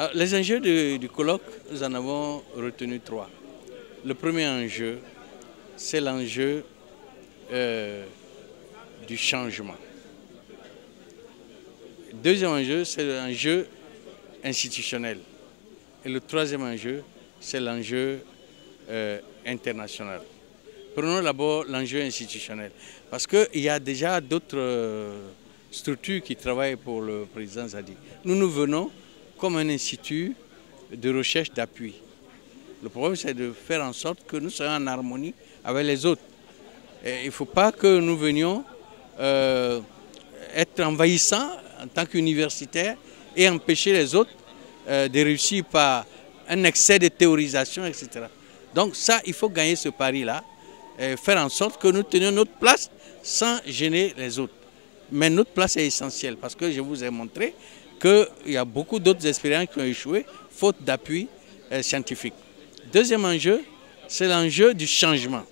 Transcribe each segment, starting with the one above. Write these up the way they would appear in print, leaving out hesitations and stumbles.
Alors, les enjeux du colloque, nous en avons retenu trois. Le premier enjeu, c'est l'enjeu du changement. Le deuxième enjeu, c'est l'enjeu institutionnel. Et le troisième enjeu, c'est l'enjeu international. Prenons d'abord l'enjeu institutionnel. Parce qu'il y a déjà d'autres structures qui travaillent pour le président Zadi. Nous venons comme un institut de recherche d'appui. Le problème, c'est de faire en sorte que nous soyons en harmonie avec les autres. Et il ne faut pas que nous venions être envahissants en tant qu'universitaires et empêcher les autres de réussir par un excès de théorisation, etc. Donc ça, il faut gagner ce pari-là, faire en sorte que nous tenions notre place sans gêner les autres. Mais notre place est essentielle parce que je vous ai montré qu'il y a beaucoup d'autres expériences qui ont échoué, faute d'appui scientifique. Deuxième enjeu, c'est l'enjeu du changement.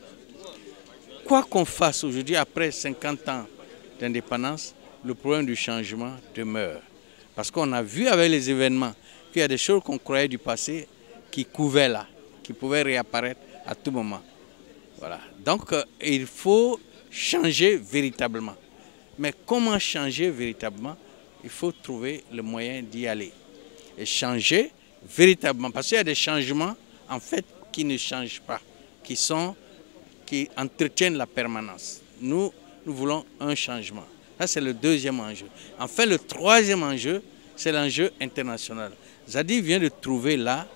Quoi qu'on fasse aujourd'hui, après 50 ans d'indépendance, le problème du changement demeure. Parce qu'on a vu avec les événements qu'il y a des choses qu'on croyait du passé qui couvaient là, qui pouvaient réapparaître à tout moment. Voilà. Donc il faut changer véritablement. Mais comment changer véritablement? Il faut trouver le moyen d'y aller. Et changer véritablement. Parce qu'il y a des changements en fait qui ne changent pas, qui entretiennent la permanence. Nous voulons un changement. Ça, c'est le deuxième enjeu. Enfin, le troisième enjeu, c'est l'enjeu international. Zadi vient de trouver là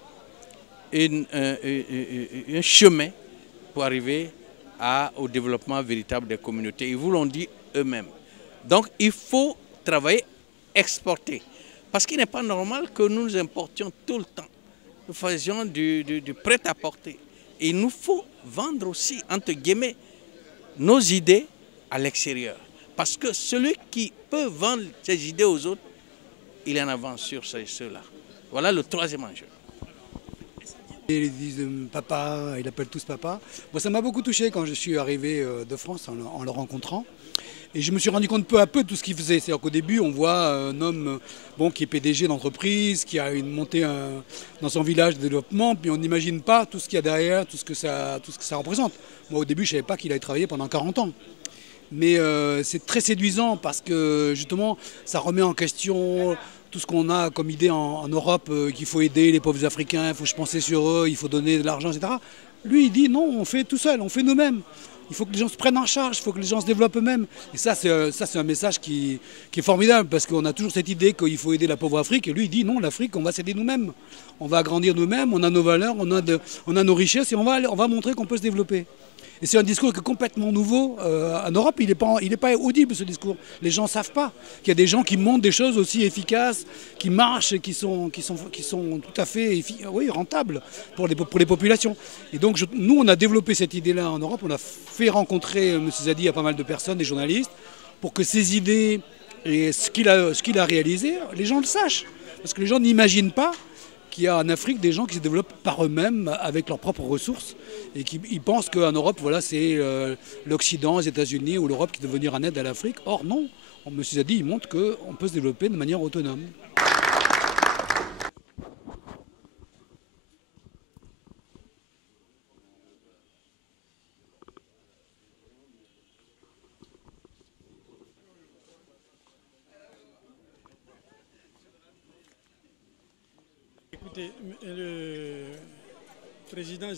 un chemin pour arriver au développement véritable des communautés. Ils vous l'ont dit eux-mêmes. Donc, il faut travailler, exporter. Parce qu'il n'est pas normal que nous importions tout le temps. Nous faisions du prêt-à-porter. Et il nous faut vendre aussi, entre guillemets, nos idées à l'extérieur. Parce que celui qui peut vendre ses idées aux autres, il en avance sur ceux-là. Voilà le troisième enjeu. Ils disent papa, ils appellent tous papa. Moi, ça m'a beaucoup touché quand je suis arrivé de France en le rencontrant. Et je me suis rendu compte peu à peu de tout ce qu'il faisait. C'est-à-dire qu'au début, on voit un homme qui est PDG d'entreprise, qui a une montée dans son village de développement, puis on n'imagine pas tout ce qu'il y a derrière, tout ce que ça représente. Moi, au début, je ne savais pas qu'il avait travaillé pendant 40 ans. Mais c'est très séduisant parce que justement, ça remet en question tout ce qu'on a comme idée en Europe, qu'il faut aider les pauvres Africains, il faut se penser sur eux, il faut donner de l'argent, etc. Lui, il dit non, on fait tout seul, on fait nous-mêmes. Il faut que les gens se prennent en charge, il faut que les gens se développent eux-mêmes. Et ça, c'est un message qui est formidable parce qu'on a toujours cette idée qu'il faut aider la pauvre Afrique. Et lui, il dit non, l'Afrique, on va s'aider nous-mêmes. On va agrandir nous-mêmes, on a nos valeurs, on a nos richesses et on va montrer qu'on peut se développer. Et c'est un discours qui est complètement nouveau. En Europe, il n'est pas audible, ce discours. Les gens ne savent pas qu'il y a des gens qui montrent des choses aussi efficaces, qui marchent et qui sont tout à fait rentables pour les populations. Et donc, nous, on a développé cette idée-là en Europe. On a fait rencontrer M. Zadi à pas mal de personnes, des journalistes, pour que ces idées et ce qu'il a réalisé, les gens le sachent. Parce que les gens n'imaginent pas qu'il y a en Afrique des gens qui se développent par eux-mêmes avec leurs propres ressources et qui pensent qu'en Europe, voilà, c'est l'Occident, les États-Unis ou l'Europe qui doivent venir en aide à l'Afrique. Or non, M. Zadi, il montre qu'on peut se développer de manière autonome. Écoutez, le président